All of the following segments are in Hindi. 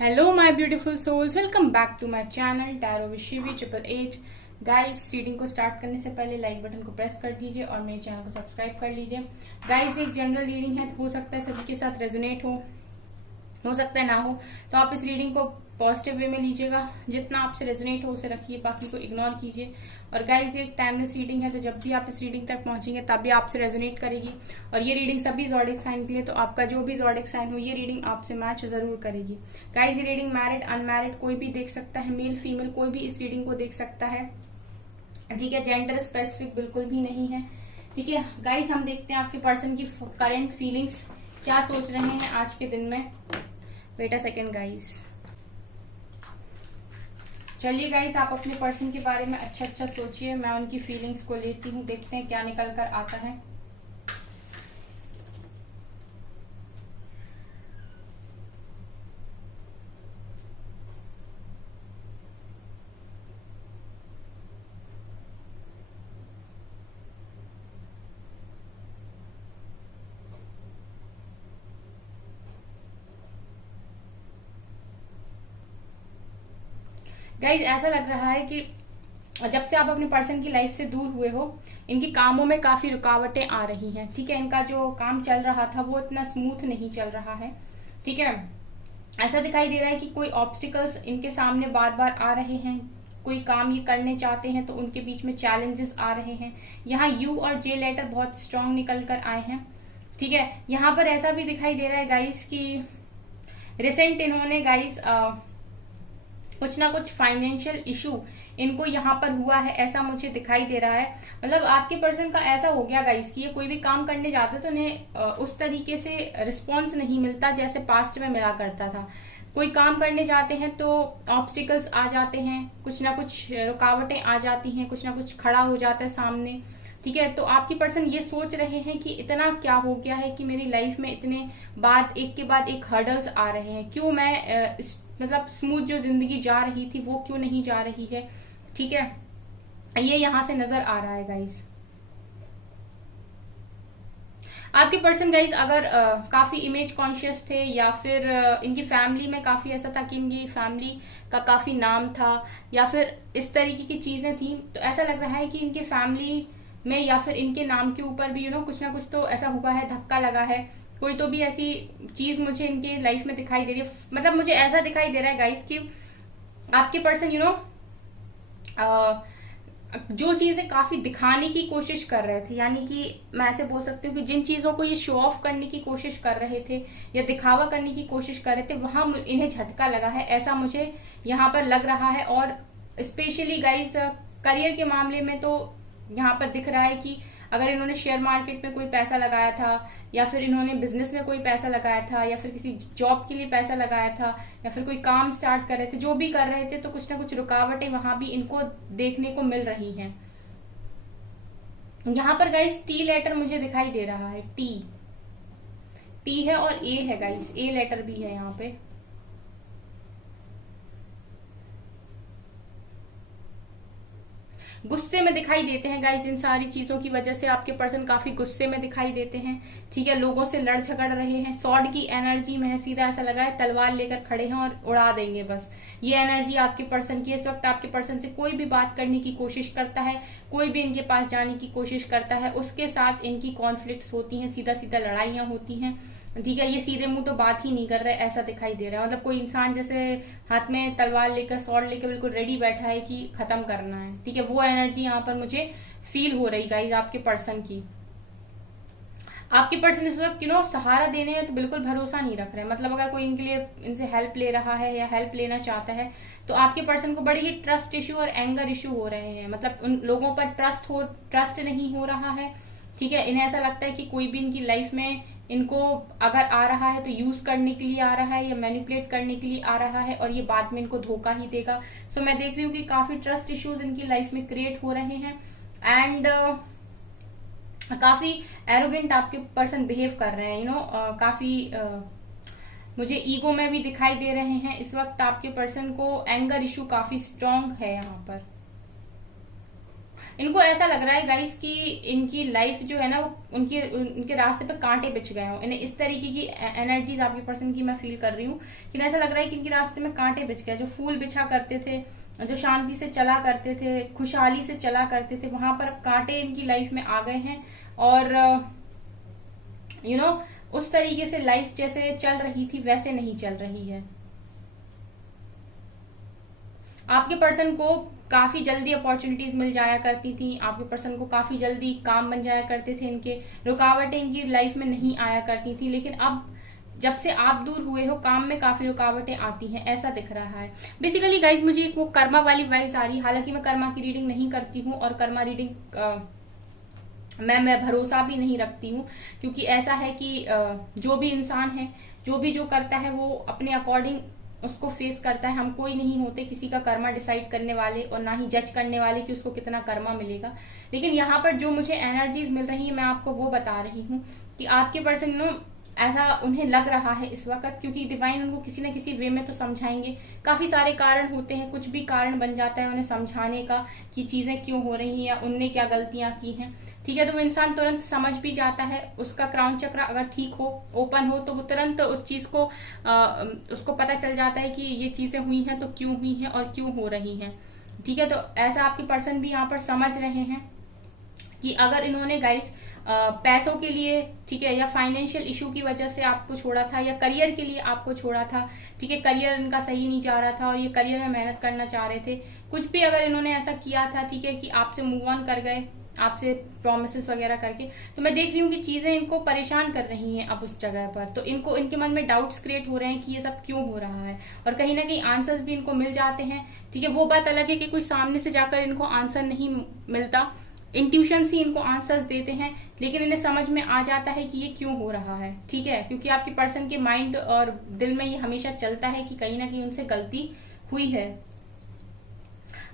Hello my beautiful souls, welcome back to my channel Tarot with Shivi Triple H। Guys reading को स्टार्ट करने से पहले लाइक बटन को प्रेस कर दीजिए और मेरे चैनल को सब्सक्राइब कर लीजिए। गाइस एक जनरल रीडिंग है, हो सकता है सभी के साथ रेजोनेट हो सकता है ना हो, तो आप इस रीडिंग को पॉजिटिव वे में लीजिएगा। जितना आपसे रेजोनेट हो उसे रखिए, बाकी को इग्नोर कीजिए। और गाइज ये एक टाइमलेस रीडिंग है, तो जब भी आप इस रीडिंग तक पहुंचेंगे तब भी आपसे रेजोनेट करेगी। और ये रीडिंग सभी ज़ोडिएक साइन के लिए, तो आपका जो भी ज़ोडिएक साइन हो ये रीडिंग आपसे मैच जरूर करेगी। गाइज ये रीडिंग मैरिड अनमैरिड कोई भी देख सकता है, मेल फीमेल कोई भी इस रीडिंग को देख सकता है। ठीक है, जेंडर स्पेसिफिक बिल्कुल भी नहीं है। ठीक है गाइज, हम देखते हैं आपके पर्सन की करंट फीलिंग्स क्या सोच रहे हैं आज के दिन में। Wait a second guys. चलिए गाइस, आप अपने पर्सन के बारे में अच्छा सोचिए, मैं उनकी फीलिंग्स को लेती हूँ, देखते हैं क्या निकल कर आता है। गाइज ऐसा लग रहा है कि जब से आप अपने पर्सन की लाइफ से दूर हुए हो, इनके कामों में काफी रुकावटें आ रही हैं। ठीक है, इनका जो काम चल रहा था वो इतना स्मूथ नहीं चल रहा है। ठीक है, ऐसा दिखाई दे रहा है कि कोई ऑब्स्टिकल्स इनके सामने बार बार आ रहे हैं। कोई काम ये करने चाहते हैं तो उनके बीच में चैलेंजेस आ रहे हैं। यहाँ यू और जे लेटर बहुत स्ट्रांग निकल कर आए हैं। ठीक है, यहाँ पर ऐसा भी दिखाई दे रहा है गाइस कि रिसेंट इन्होंने गाइस कुछ ना कुछ फाइनेंशियल इशू इनको यहाँ पर हुआ है, ऐसा मुझे दिखाई दे रहा है। मतलब आपके पर्सन का ऐसा हो गया गाइस कि ये कोई भी काम करने जाते तो उन्हें उस तरीके से रिस्पॉन्स नहीं मिलता जैसे पास्ट में मिला करता था। कोई काम करने जाते हैं तो ऑब्स्टिकल्स आ जाते हैं, कुछ ना कुछ रुकावटें आ जाती हैं, कुछ ना कुछ खड़ा हो जाता है सामने। ठीक है, तो आपकी पर्सन ये सोच रहे हैं कि इतना क्या हो गया है कि मेरी लाइफ में इतने एक के बाद एक हर्डल्स आ रहे हैं, क्यों मैं मतलब स्मूथ जो जिंदगी जा रही थी वो क्यों नहीं जा रही है। ठीक है, ये यहां से नजर आ रहा है गाइस। आपके पर्सन गाइज अगर काफी इमेज कॉन्शियस थे या फिर इनकी फैमिली में काफी ऐसा था कि इनकी फैमिली का काफी नाम था या फिर इस तरीके की चीजें थी, तो ऐसा लग रहा है कि इनके फैमिली में या फिर इनके नाम के ऊपर भी कुछ ना कुछ तो ऐसा हुआ है, धक्का लगा है। कोई तो भी ऐसी चीज मुझे इनके लाइफ में दिखाई दे रही है। मतलब मुझे ऐसा दिखाई दे रहा है गाइस कि आपके पर्सन जो चीजें काफी दिखाने की कोशिश कर रहे थे, यानी कि मैं ऐसे बोल सकती हूँ कि जिन चीजों को ये शो ऑफ करने की कोशिश कर रहे थे या दिखावा करने की कोशिश कर रहे थे, वहां इन्हें झटका लगा है, ऐसा मुझे यहाँ पर लग रहा है। और स्पेशली गाइस करियर के मामले में तो यहाँ पर दिख रहा है कि अगर इन्होंने शेयर मार्केट में कोई पैसा लगाया था या फिर इन्होंने बिजनेस में कोई पैसा लगाया था या फिर किसी जॉब के लिए पैसा लगाया था या फिर कोई काम स्टार्ट कर रहे थे, जो भी कर रहे थे, तो कुछ ना कुछ रुकावटें वहां भी इनको देखने को मिल रही हैं। यहाँ पर गाइस टी लेटर मुझे दिखाई दे रहा है, टी है और ए है गाइस, ए लेटर भी है यहाँ पे। गुस्से में दिखाई देते हैं गाइस, इन सारी चीजों की वजह से आपके पर्सन काफी गुस्से में दिखाई देते हैं। ठीक है, लोगों से लड़ झगड़ रहे हैं, सॉर्ड की एनर्जी में है, सीधा ऐसा लगा है तलवार लेकर खड़े हैं और उड़ा देंगे बस। ये एनर्जी आपके पर्सन की। इस वक्त आपके पर्सन से कोई भी बात करने की कोशिश करता है, कोई भी इनके पास जाने की कोशिश करता है, उसके साथ इनकी कॉन्फ्लिक्ट्स होती हैं, सीधा सीधा लड़ाइयां होती हैं। ठीक है, ये सीधे मुंह तो बात ही नहीं कर रहे, ऐसा दिखाई दे रहा है। मतलब कोई इंसान जैसे हाथ में तलवार लेकर सॉर्ड लेकर बिल्कुल रेडी बैठा है कि खत्म करना है। ठीक है, वो एनर्जी यहाँ पर मुझे फील हो रही गाइज आपके पर्सन की। आपके पर्सन इस वक्त सहारा देने में तो बिल्कुल भरोसा नहीं रख रहे। मतलब अगर कोई इनके लिए इनसे हेल्प ले रहा है या हेल्प लेना चाहता है तो आपके पर्सन को बड़े ही ट्रस्ट इश्यू और एंगर इश्यू हो रहे हैं। मतलब उन लोगों पर ट्रस्ट नहीं हो रहा है। ठीक है, इन्हें ऐसा लगता है कि कोई भी इनकी लाइफ में इनको अगर आ रहा है तो यूज करने के लिए आ रहा है या मैनिपुलेट करने के लिए आ रहा है और ये बाद में इनको धोखा ही देगा। सो मैं देख रही हूँ कि काफी ट्रस्ट इश्यूज इनकी लाइफ में क्रिएट हो रहे हैं एंड काफी एरोगेंट आपके पर्सन बिहेव कर रहे हैं। काफी मुझे ईगो में भी दिखाई दे रहे हैं। इस वक्त आपके पर्सन को एंगर इशू काफी स्ट्रांग है यहाँ पर। इनको ऐसा लग रहा है गाइस कि इनकी लाइफ जो है ना वो उनके रास्ते पे कांटे बिछ गए हों। इन्हें इस तरीके की एनर्जीज आपके पर्सन की मैं फील कर रही हूँ कि ऐसा लग रहा है कि इनके रास्ते में कांटे बिछ गए। जो फूल बिछा करते थे, जो शांति से चला करते थे, खुशहाली से चला करते थे, वहां पर कांटे इनकी लाइफ में आ गए हैं। और उस तरीके से लाइफ जैसे चल रही थी वैसे नहीं चल रही है। आपके पर्सन को काफी जल्दी अपॉर्चुनिटीज मिल जाया करती थी, आपके पर्सन को काफी जल्दी काम बन जाया करते थे, इनके रुकावटें इनकी लाइफ में नहीं आया करती थी। लेकिन अब जब से आप दूर हुए हो काम में काफी रुकावटें आती हैं, ऐसा दिख रहा है। बेसिकली गाइज मुझे एक वो कर्मा वाली वाइब्स आ रही है। हालांकि मैं कर्मा की रीडिंग नहीं करती हूँ और कर्मा रीडिंग मैं भरोसा भी नहीं रखती हूँ, क्योंकि ऐसा है कि जो भी इंसान है जो करता है वो अपने अकॉर्डिंग उसको फेस करता है। हम कोई नहीं होते किसी का कर्मा डिसाइड करने वाले और ना ही जज करने वाले कि उसको कितना कर्मा मिलेगा। लेकिन यहाँ पर जो मुझे एनर्जीज मिल रही है मैं आपको वो बता रही हूँ कि आपके पर्सन ऐसा उन्हें लग रहा है इस वक्त, क्योंकि डिवाइन उनको किसी न किसी वे में तो समझाएंगे। काफी सारे कारण होते हैं, कुछ भी कारण बन जाता है उन्हें समझाने का कि चीजें क्यों हो रही हैं या उनने क्या गलतियां की हैं। ठीक है, तो वो इंसान तुरंत समझ भी जाता है। उसका क्राउन चक्र अगर ठीक हो, ओपन हो, तो वो तुरंत उस चीज को उसको पता चल जाता है कि ये चीजें हुई हैं तो क्यों हुई हैं और क्यों हो रही हैं। ठीक है, तो ऐसा आपके पर्सन भी यहाँ पर समझ रहे हैं कि अगर इन्होंने गाइस पैसों के लिए, ठीक है, या फाइनेंशियल इशू की वजह से आपको छोड़ा था या करियर के लिए आपको छोड़ा था, ठीक है, करियर इनका सही नहीं जा रहा था और ये करियर में मेहनत करना चाह रहे थे, कुछ भी अगर इन्होंने ऐसा किया था, ठीक है, कि आपसे मूव ऑन कर गए, आपसे प्रोमिसेस वगैरह करके, तो मैं देख रही हूँ कि चीजें इनको परेशान कर रही हैं अब उस जगह पर। तो इनको इनके मन में डाउट्स क्रिएट हो रहे हैं कि ये सब क्यों हो रहा है, और कहीं ना कहीं आंसर्स भी इनको मिल जाते हैं। ठीक है, वो बात अलग है कि कोई सामने से जाकर इनको आंसर नहीं मिलता, इंट्यूशंस ही इनको आंसर्स देते हैं, लेकिन इन्हें समझ में आ जाता है कि ये क्यों हो रहा है। ठीक है, क्योंकि आपके पर्सन के माइंड और दिल में ये हमेशा चलता है कि कहीं ना कहीं उनसे गलती हुई है।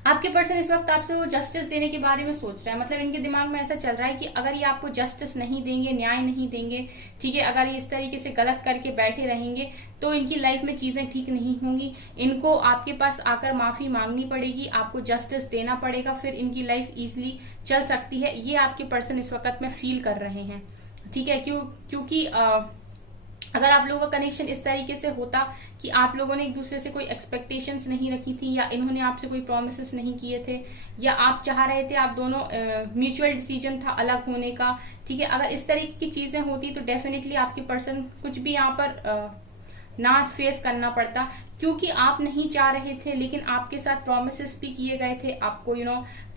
आपके पर्सन इस वक्त आपसे वो जस्टिस देने के बारे में सोच रहा है। मतलब इनके दिमाग में ऐसा चल रहा है कि अगर ये आपको जस्टिस नहीं देंगे, न्याय नहीं देंगे, ठीक है, अगर ये इस तरीके से गलत करके बैठे रहेंगे तो इनकी लाइफ में चीजें ठीक नहीं होंगी। इनको आपके पास आकर माफी मांगनी पड़ेगी, आपको जस्टिस देना पड़ेगा, फिर इनकी लाइफ इजिली चल सकती है। ये आपके पर्सन इस वक्त में फील कर रहे हैं। ठीक है, क्योंकि अगर आप लोगों का कनेक्शन इस तरीके से होता कि आप लोगों ने एक दूसरे से कोई एक्सपेक्टेशंस नहीं रखी थी, या इन्होंने आपसे कोई प्रोमिसेस नहीं किए थे, या आप चाह रहे थे, आप दोनों म्यूचुअल डिसीजन था अलग होने का, ठीक है, अगर इस तरीके की चीजें होती तो डेफिनेटली आपके पर्सन कुछ भी यहाँ पर ना फेस करना पड़ता, क्योंकि आप नहीं चाह रहे थे, लेकिन आपके साथ प्रोमिसेस भी किए गए थे, आपको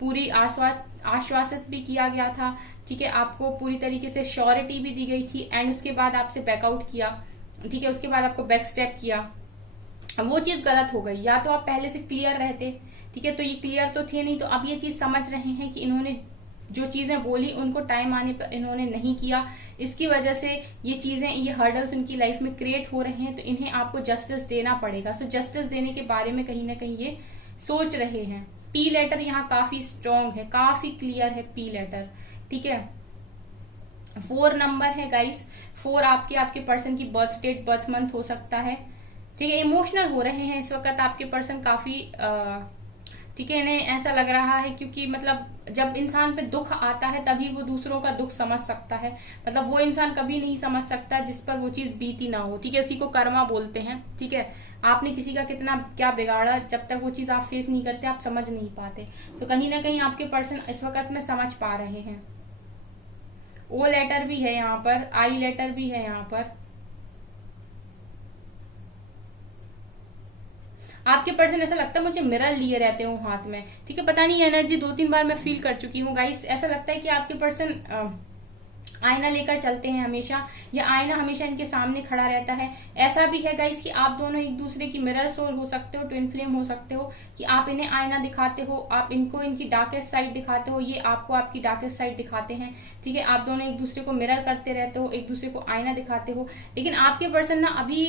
पूरी आश्वासित भी किया गया था। ठीक है, आपको पूरी तरीके से श्योरिटी भी दी गई थी, एंड उसके बाद आपसे बैकआउट किया। ठीक है, उसके बाद आपको बैक स्टेप किया, वो चीज गलत हो गई। या तो आप पहले से क्लियर रहते, ठीक है, तो ये क्लियर तो थे नहीं, तो अब ये चीज समझ रहे हैं कि इन्होंने जो चीजें बोली उनको टाइम आने पर इन्होंने नहीं किया, इसकी वजह से ये चीजें, ये हर्डल्स उनकी लाइफ में क्रिएट हो रहे हैं, तो इन्हें आपको जस्टिस देना पड़ेगा। सो जस्टिस देने के बारे में कहीं ना कहीं ये सोच रहे हैं। पी लेटर यहाँ काफी स्ट्रॉन्ग है, काफी क्लियर है पी लेटर। ठीक है, 4 नंबर है गाइस, 4 आपके पर्सन की बर्थ डेट, बर्थ मंथ हो सकता है। ठीक है, इमोशनल हो रहे हैं इस वक्त आपके पर्सन काफी। ठीक है, इन्हें ऐसा लग रहा है, क्योंकि मतलब जब इंसान पे दुख आता है तभी वो दूसरों का दुख समझ सकता है। मतलब वो इंसान कभी नहीं समझ सकता जिस पर वो चीज बीती ना हो। ठीक है, इसी को कर्मा बोलते हैं। ठीक है, आपने किसी का कितना क्या बिगाड़ा, जब तक वो चीज आप फेस नहीं करते आप समझ नहीं पाते। तो कहीं ना कहीं आपके पर्सन इस वक्त में समझ पा रहे हैं। ओ लेटर भी है यहाँ पर, आई लेटर भी है यहाँ पर। आपके पर्सन ऐसा लगता है मुझे मिरर लिए रहते हो हाथ में। ठीक है, पता नहीं एनर्जी 2-3 बार मैं फील कर चुकी हूँ गाइस। ऐसा लगता है कि आपके पर्सन आईना लेकर चलते हैं हमेशा, या आईना हमेशा इनके सामने खड़ा रहता है। ऐसा भी है गाइस कि आप दोनों एक दूसरे की मिरर सोल हो सकते हो, ट्विन फ्लेम हो सकते हो, कि आप इन्हें आईना दिखाते हो, आप इनको इनकी डार्केस्ट साइड दिखाते हो, ये आपको आपकी डार्केस्ट साइड दिखाते हैं। ठीक है, आप दोनों एक दूसरे को मिरर करते रहते हो, एक दूसरे को आईना दिखाते हो। लेकिन आपके पर्सन ना अभी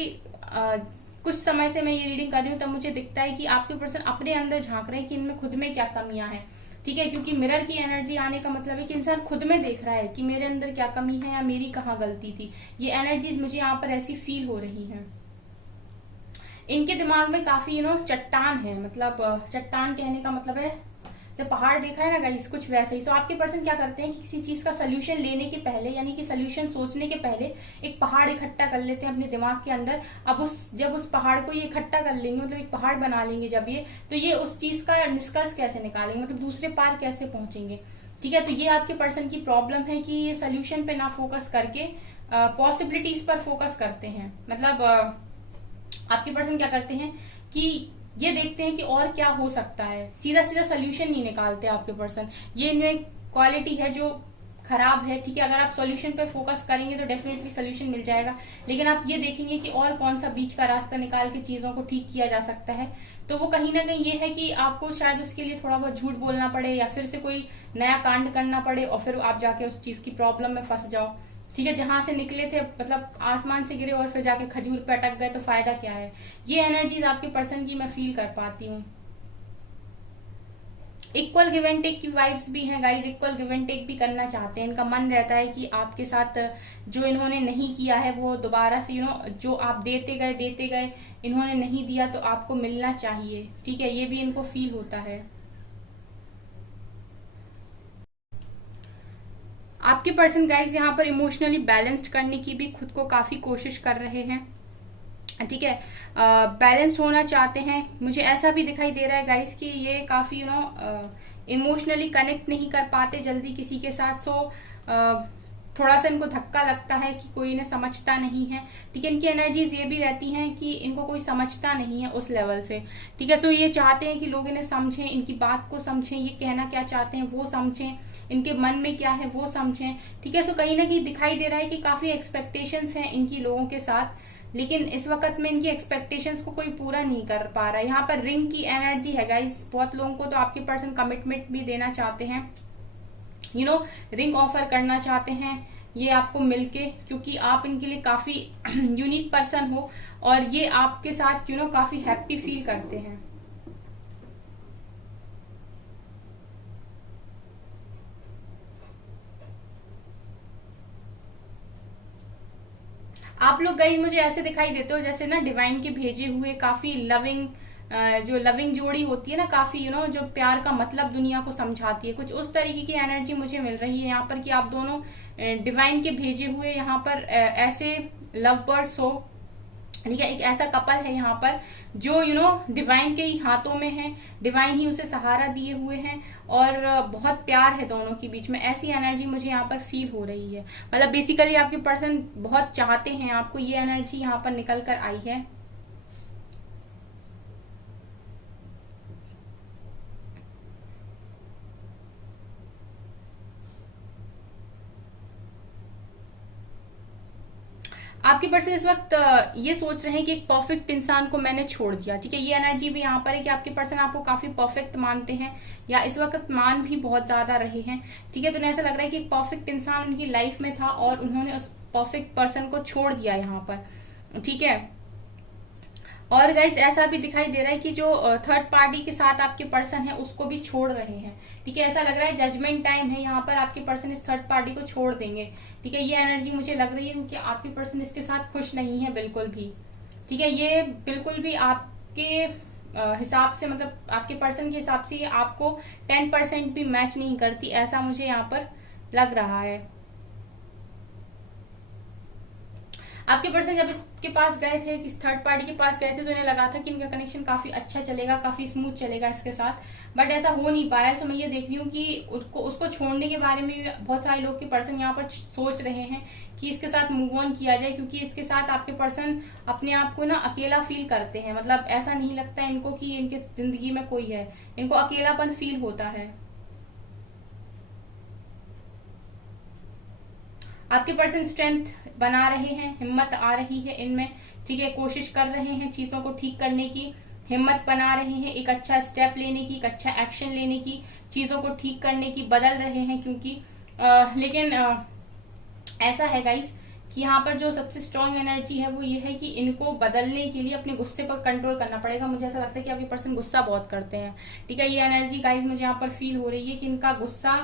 कुछ समय से मैं ये रीडिंग कर रही हूँ तब मुझे दिखता है कि आपके पर्सन अपने अंदर झांक रहे हैं कि इनमें खुद में क्या कमियां हैं। ठीक है, क्योंकि मिरर की एनर्जी आने का मतलब है कि इंसान खुद में देख रहा है कि मेरे अंदर क्या कमी है या मेरी कहाँ गलती थी। ये एनर्जीज मुझे यहाँ पर ऐसी फील हो रही हैं। इनके दिमाग में काफी चट्टान है। मतलब चट्टान कहने का मतलब है जब पहाड़ देखा है ना गाइस, कुछ वैसे ही। तो आपके पर्सन क्या करते हैं कि किसी चीज का सोल्यूशन लेने के पहले, यानी कि सोल्यूशन सोचने के पहले एक पहाड़ इकट्ठा कर लेते हैं अपने दिमाग के अंदर। अब जब उस पहाड़ को ये इकट्ठा कर लेंगे, मतलब एक पहाड़ बना लेंगे जब ये, तो ये उस चीज का निष्कर्ष कैसे निकालेंगे, मतलब दूसरे पार कैसे पहुंचेंगे। ठीक है, तो ये आपके पर्सन की प्रॉब्लम है कि ये सोल्यूशन पे ना फोकस करके पॉसिबिलिटीज पर फोकस करते हैं। मतलब आपके पर्सन क्या करते हैं कि ये देखते हैं कि और क्या हो सकता है, सीधा सीधा सोल्यूशन नहीं निकालते आपके पर्सन। ये इनमें क्वालिटी है जो खराब है। ठीक है, अगर आप सॉल्यूशन पे फोकस करेंगे तो डेफिनेटली सोल्यूशन मिल जाएगा, लेकिन आप ये देखेंगे कि और कौन सा बीच का रास्ता निकाल के चीजों को ठीक किया जा सकता है, तो वो कहीं ना कहीं ये है कि आपको शायद उसके लिए थोड़ा बहुत झूठ बोलना पड़े या फिर से कोई नया कांड करना पड़े और फिर आप जाके उस चीज की प्रॉब्लम में फंस जाओ। ठीक है, जहां से निकले थे, मतलब आसमान से गिरे और फिर जाके खजूर पे अटक गए, तो फायदा क्या है। ये एनर्जीज आपके पर्सन की मैं फील कर पाती हूँ। इक्वल गिव एंड टेक की वाइब्स भी हैं guys, equal give and take भी करना चाहते हैं। इनका मन रहता है कि आपके साथ जो इन्होंने नहीं किया है वो दोबारा से जो आप देते गए इन्होंने नहीं दिया तो आपको मिलना चाहिए। ठीक है, ये भी इनको फील होता है। आपके पर्सन गाइज यहाँ पर इमोशनली बैलेंस्ड करने की भी खुद को काफी कोशिश कर रहे हैं। ठीक है, बैलेंस्ड होना चाहते हैं। मुझे ऐसा भी दिखाई दे रहा है गाइस कि ये काफी इमोशनली कनेक्ट नहीं कर पाते जल्दी किसी के साथ। सो थोड़ा सा इनको धक्का लगता है कि कोई इन्हें समझता नहीं है। ठीक है, इनकी एनर्जीज ये भी रहती हैं कि इनको कोई समझता नहीं है उस लेवल से। ठीक है, सो ये चाहते हैं कि लोग इन्हें समझें, इनकी बात को समझें, ये कहना क्या चाहते हैं वो समझें, इनके मन में क्या है वो समझें। ठीक है, सो कहीं ना कहीं दिखाई दे रहा है कि काफी एक्सपेक्टेशंस हैं इनकी लोगों के साथ, लेकिन इस वक्त में इनकी एक्सपेक्टेशंस को कोई पूरा नहीं कर पा रहा है। यहाँ पर रिंग की एनर्जी है गाइस, बहुत लोगों को तो आपके पर्सन कमिटमेंट भी देना चाहते हैं, रिंग ऑफर करना चाहते हैं ये आपको मिलके, क्योंकि आप इनके लिए काफी यूनिक पर्सन हो और ये आपके साथ काफी हैप्पी फील करते हैं। आप लोग गई मुझे ऐसे दिखाई देते हो जैसे ना डिवाइन के भेजे हुए काफी लविंग, जो लविंग जोड़ी होती है ना, काफी जो प्यार का मतलब दुनिया को समझाती है, कुछ उस तरीके की एनर्जी मुझे मिल रही है यहाँ पर कि आप दोनों डिवाइन के भेजे हुए यहाँ पर ऐसे लव बर्ड्स हो। ठीक है, एक ऐसा कपल है यहाँ पर जो डिवाइन के ही हाथों में है, डिवाइन ही उसे सहारा दिए हुए हैं और बहुत प्यार है दोनों के बीच में। ऐसी एनर्जी मुझे यहाँ पर फील हो रही है। मतलब बेसिकली आपके पर्सन बहुत चाहते हैं आपको, ये एनर्जी यहाँ पर निकल कर आई है। आपके पर्सन इस वक्त ये सोच रहे हैं कि एक परफेक्ट इंसान को मैंने छोड़ दिया। ठीक है, ये एनर्जी भी यहाँ पर है कि आपके पर्सन आपको काफी परफेक्ट मानते हैं या इस वक्त मान भी बहुत ज्यादा रहे हैं। ठीक है, तो ऐसा लग रहा है कि एक परफेक्ट इंसान उनकी लाइफ में था और उन्होंने उस परफेक्ट पर्सन को छोड़ दिया यहाँ पर। ठीक है, और गाइस ऐसा भी दिखाई दे रहा है कि जो थर्ड पार्टी के साथ आपके पर्सन है उसको भी छोड़ रहे हैं। ठीक है, ऐसा लग रहा है जजमेंट टाइम है यहाँ पर, आपके पर्सन इस थर्ड पार्टी को छोड़ देंगे। ठीक है, ये एनर्जी मुझे लग रही है क्योंकि आपके पर्सन इसके साथ खुश नहीं है बिल्कुल भी। ठीक है, ये बिल्कुल भी आपके हिसाब से, मतलब आपके पर्सन के हिसाब से ये आपको 10% भी मैच नहीं करती, ऐसा मुझे यहाँ पर लग रहा है। आपके पर्सन जब इसके पास गए थे, इस थर्ड पार्टी के पास गए थे, तो इन्हें लगा था कि इनका कनेक्शन काफी अच्छा चलेगा, काफी स्मूथ चलेगा इसके साथ, बट ऐसा हो नहीं पा रहा है। तो मैं ये देख रही हूँ कि उसको छोड़ने के बारे में भी बहुत सारे लोग के पर्सन यहाँ पर सोच रहे हैं कि इसके साथ मूव ऑन किया जाए, क्योंकि इसके साथ आपके पर्सन अपने आप को ना अकेला फील करते हैं। मतलब ऐसा नहीं लगता है इनको कि इनके जिंदगी में कोई है, इनको अकेलापन फील होता है। आपके पर्सन स्ट्रेंथ बना रहे हैं, हिम्मत आ रही है इनमें। ठीक है, कोशिश कर रहे हैं चीजों को ठीक करने की, हिम्मत बना रहे हैं एक अच्छा स्टेप लेने की, एक अच्छा एक्शन लेने की, चीजों को ठीक करने की, बदल रहे हैं। क्योंकि लेकिन ऐसा है गाइस कि यहाँ पर जो सबसे स्ट्रांग एनर्जी है वो ये है कि इनको बदलने के लिए अपने गुस्से पर कंट्रोल करना पड़ेगा। मुझे ऐसा लगता है कि आपके पर्सन गुस्सा बहुत करते हैं। ठीक है, ये एनर्जी गाइस मुझे यहाँ पर फील हो रही है कि इनका गुस्सा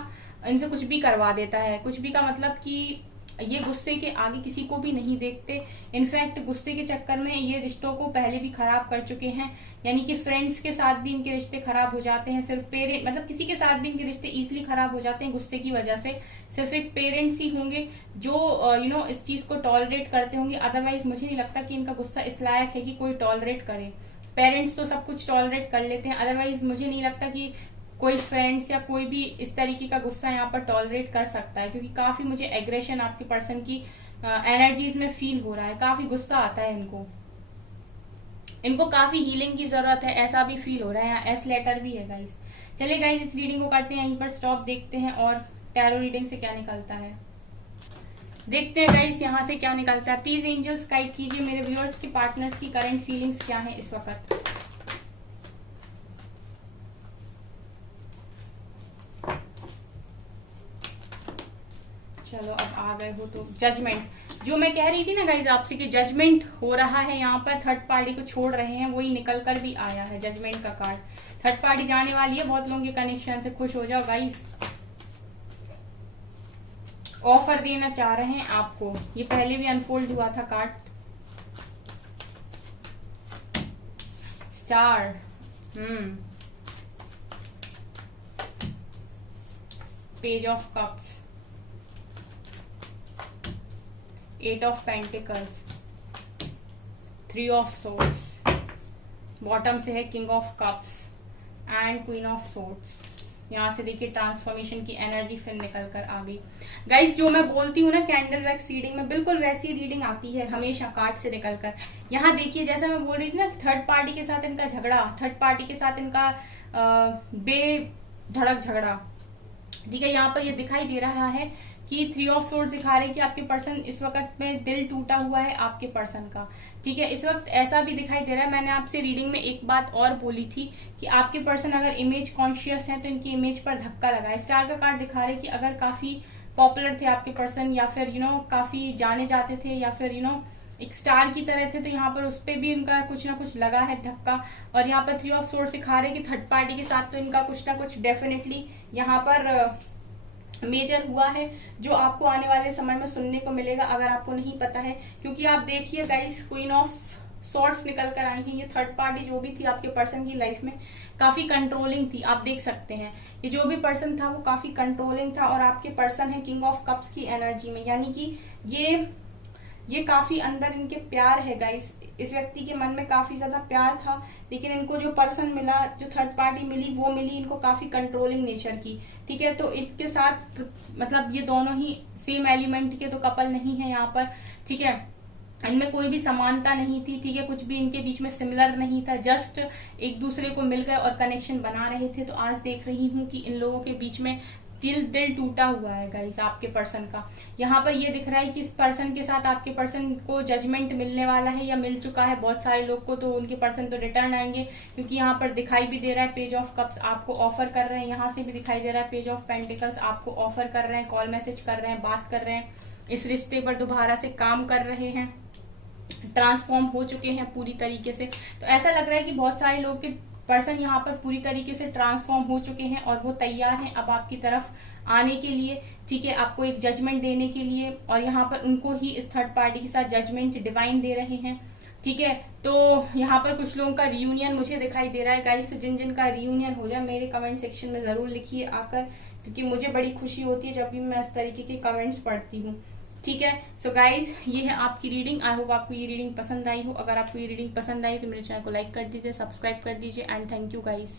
इनसे कुछ भी करवा देता है। कुछ भी का मतलब कि ये गुस्से के आगे किसी को भी नहीं देखते। इनफैक्ट गुस्से के चक्कर में ये रिश्तों को पहले भी खराब कर चुके हैं, यानी कि फ्रेंड्स के साथ भी इनके रिश्ते खराब हो जाते हैं। सिर्फ पेरेंट मतलब किसी के साथ भी इनके रिश्ते इजीली खराब हो जाते हैं गुस्से की वजह से। सिर्फ एक पेरेंट्स ही होंगे जो इस चीज को टॉलरेट करते होंगे, अदरवाइज मुझे नहीं लगता कि इनका गुस्सा इस लायक है कि कोई टॉलरेट करे। पेरेंट्स तो सब कुछ टॉलरेट कर लेते हैं, अदरवाइज मुझे नहीं लगता कि कोई फ्रेंड्स या कोई भी इस तरीके का गुस्सा यहाँ पर टॉलरेट कर सकता है, क्योंकि काफी मुझे एग्रेशन आपके पर्सन की एनर्जीज में फील हो रहा है। काफी गुस्सा आता है इनको काफी हीलिंग की जरूरत है, ऐसा भी फील हो रहा है। यहाँ एस लेटर भी है गाइस। चलिए गाइस, इस रीडिंग को करते हैं यहीं पर स्टॉप, देखते हैं और टैरो रीडिंग से क्या निकलता है। देखते हैं गाइस यहाँ से क्या निकलता है। प्लीज एंजल्स गाइड कीजिए मेरे व्यूअर्स की पार्टनर्स की करंट फीलिंग्स क्या है इस वक्त। चलो अब आ गए हो तो जजमेंट। जो मैं कह रही थी ना गाइज आपसे कि जजमेंट हो रहा है यहाँ पर, थर्ड पार्टी को छोड़ रहे हैं, वही निकल कर भी आया है जजमेंट का कार्ड। थर्ड पार्टी जाने वाली है, बहुत लोगों के कनेक्शन से खुश हो जाओ गाइज। ऑफर देना चाह रहे हैं आपको, ये पहले भी अनफोल्ड हुआ था card. Star, page of cups, eight of pentacles, three of swords, bottom से है king of cups and queen of swords. यहाँ से देखिए ट्रांसफॉर्मेशन की एनर्जी फिर निकल कर आ गई। गाइस जो मैं बोलती हूँ ना कैंडल वैक्स रीडिंग में, बिल्कुल वैसी रीडिंग आती है हमेशा कार्ड से निकलकर। यहाँ देखिए जैसा मैं बोल रही थी ना, थर्ड पार्टी के साथ इनका झगड़ा, थर्ड पार्टी के साथ इनका बेधड़क झगड़ा, ठीक है। यहाँ पर ये दिखाई दे रहा है कि थ्री ऑफ सोर्ड्स दिखा रहे हैं कि आपके पर्सन इस वक्त में दिल टूटा हुआ है आपके पर्सन का, ठीक है। इस वक्त ऐसा भी दिखाई दे रहा है, मैंने आपसे रीडिंग में एक बात और बोली थी कि आपके पर्सन अगर इमेज कॉन्शियस है तो इनकी इमेज पर धक्का लगा है। स्टार का कार्ड दिखा रहे हैं कि अगर काफी पॉपुलर थे आपके पर्सन, या फिर काफी जाने जाते थे, या फिर एक स्टार की तरह थे, तो यहाँ पर उस पर भी इनका कुछ ना कुछ लगा है धक्का। और यहाँ पर थ्री ऑफ सोर्ड्स दिखा रहे हैं कि थर्ड पार्टी के साथ तो इनका कुछ ना कुछ डेफिनेटली यहाँ पर मेजर हुआ है, जो आपको आने वाले समय में सुनने को मिलेगा अगर आपको नहीं पता है। क्योंकि आप देखिए गाइस, क्वीन ऑफ सॉर्ड्स निकल कर आई हैं। ये थर्ड पार्टी जो भी थी आपके पर्सन की लाइफ में काफी कंट्रोलिंग थी, आप देख सकते हैं। ये जो भी पर्सन था वो काफी कंट्रोलिंग था, और आपके पर्सन है किंग ऑफ कप्स की एनर्जी में, यानी कि ये काफी अंदर इनके प्यार है गाइस। इस व्यक्ति के मन में काफी ज्यादा प्यार था, लेकिन इनको जो पर्सन मिला, जो थर्ड पार्टी मिली, वो मिली इनको काफी कंट्रोलिंग नेचर की, ठीक है। तो इनके साथ मतलब ये दोनों ही सेम एलिमेंट के तो कपल नहीं है यहाँ पर, ठीक है। इनमें कोई भी समानता नहीं थी, ठीक है, कुछ भी इनके बीच में सिमिलर नहीं था, जस्ट एक दूसरे को मिल गए और कनेक्शन बना रहे थे। तो आज देख रही हूँ कि इन लोगों के बीच में दिल टूटा हुआ है गाइस आपके पर्सन का। यहाँ पर ये दिख रहा है कि इस पर्सन के साथ आपके पर्सन को जजमेंट मिलने वाला है या मिल चुका है बहुत सारे लोग को, तो उनके पर्सन तो रिटर्न आएंगे, क्योंकि यहाँ पर दिखाई भी दे रहा है पेज ऑफ कप्स आपको ऑफर कर रहे हैं, यहाँ से भी दिखाई दे रहा है पेज ऑफ पेंटिकल्स आपको ऑफर कर रहे हैं, कॉल मैसेज कर रहे हैं, बात कर रहे हैं, इस रिश्ते पर दोबारा से काम कर रहे हैं, ट्रांसफॉर्म हो चुके हैं पूरी तरीके से। तो ऐसा लग रहा है कि बहुत सारे लोग के पर्सन यहाँ पर पूरी तरीके से ट्रांसफॉर्म हो चुके हैं और वो तैयार हैं अब आपकी तरफ आने के लिए, ठीक है, आपको एक जजमेंट देने के लिए। और यहाँ पर उनको ही इस थर्ड पार्टी के साथ जजमेंट डिवाइन दे रहे हैं, ठीक है। तो यहाँ पर कुछ लोगों का रियूनियन मुझे दिखाई दे रहा है गाइस। तो जिन जिन का रियूनियन हो जाए मेरे कमेंट सेक्शन में जरूर लिखिए आकर, क्योंकि मुझे बड़ी खुशी होती है जब भी मैं इस तरीके के कमेंट्स पढ़ती हूँ, ठीक है। सो गाइज ये है आपकी रीडिंग। आई होप आपको ये रीडिंग पसंद आई हो। अगर आपको ये रीडिंग पसंद आई तो मेरे चैनल को लाइक कर दीजिए, सब्सक्राइब कर दीजिए, एंड थैंक यू गाइज।